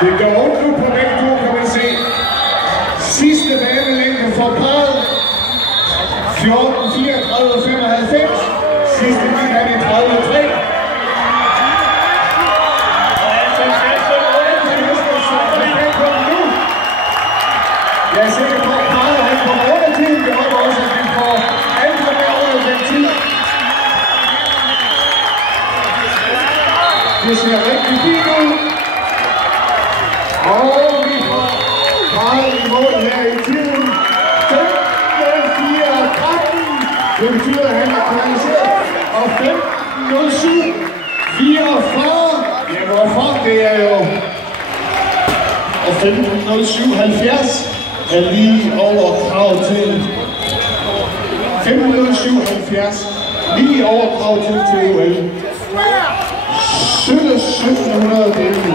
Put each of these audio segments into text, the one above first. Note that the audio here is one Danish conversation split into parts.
Det gør ondt nu på begge to, kan man se. Sidste banelængde for parret. 14:34:95. Sidste mand er det 30:3. Jeg er sikker på, at parret han kommer under tiden. Det håber også, at vi får andre med under den tid. Det ser rigtig fint ud. Og vi får parret i mål her i tiden. 15:04:13. Det betyder, at han er kvalificeret. Og 15:07:44. Ja, hvorfor? Det er jo... Og 15:07:70 er lige over krav til 15:07:70. Lige over krav til OL. 1700 deltid.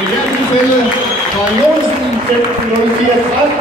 I hvert tilfælde fra Jonsen 15:04:13.